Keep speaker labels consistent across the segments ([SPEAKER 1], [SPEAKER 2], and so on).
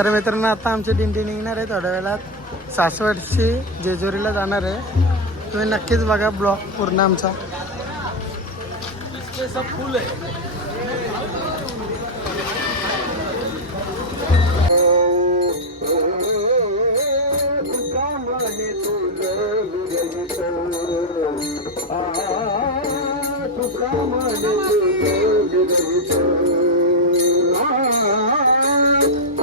[SPEAKER 1] तर मित्रांनो आता आमची दिंडी निघणार आहे थोड्या वेळात. सासवडची जेजुरीला जाणार आहे. तुम्ही नक्कीच बघा ब्लॉक पूर्ण आमचा.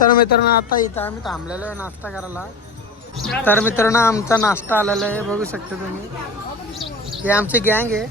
[SPEAKER 1] तर मित्रांनो आता इथं आम्ही थांबलेलो आहे नाश्ता करायला. तर मित्रांनो आमचा नाश्ता आलेला आहे बघू शकता तुम्ही. हे आमची गँग आहे.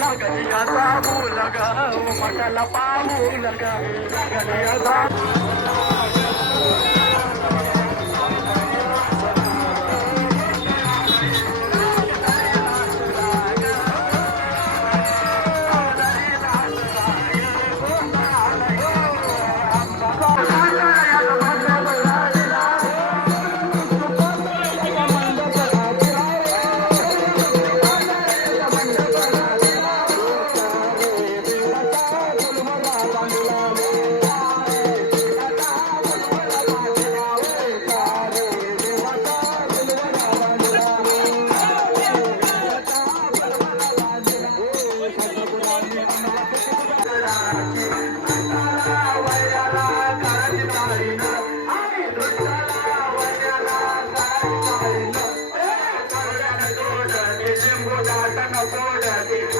[SPEAKER 1] लगनिया साबू लगा मटला पाहू लगा लगनिया साबू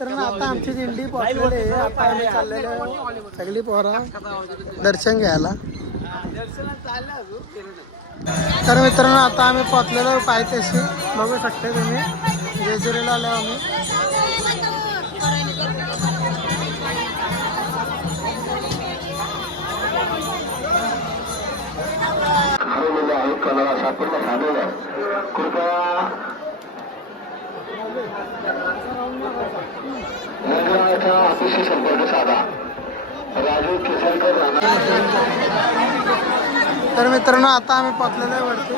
[SPEAKER 1] मित्रांनो आता आमची दिंडी पोहोचलेली आहे. आता आम्ही चाललेलो आहे. सगळी पोरं दर्शन घ्यायला. तर मित्रांनो आता आम्ही पोहोचलेलो पायथ्याशी. बघू शकता तुम्ही. जेजुरीला आलो आम्ही.
[SPEAKER 2] कृपया मंदिराच्या ऑफिसशी संपर्क साधा. राजू केसरकर
[SPEAKER 1] तर मित्रांनो आता आम्ही पोहोचलेलो आहे वरती.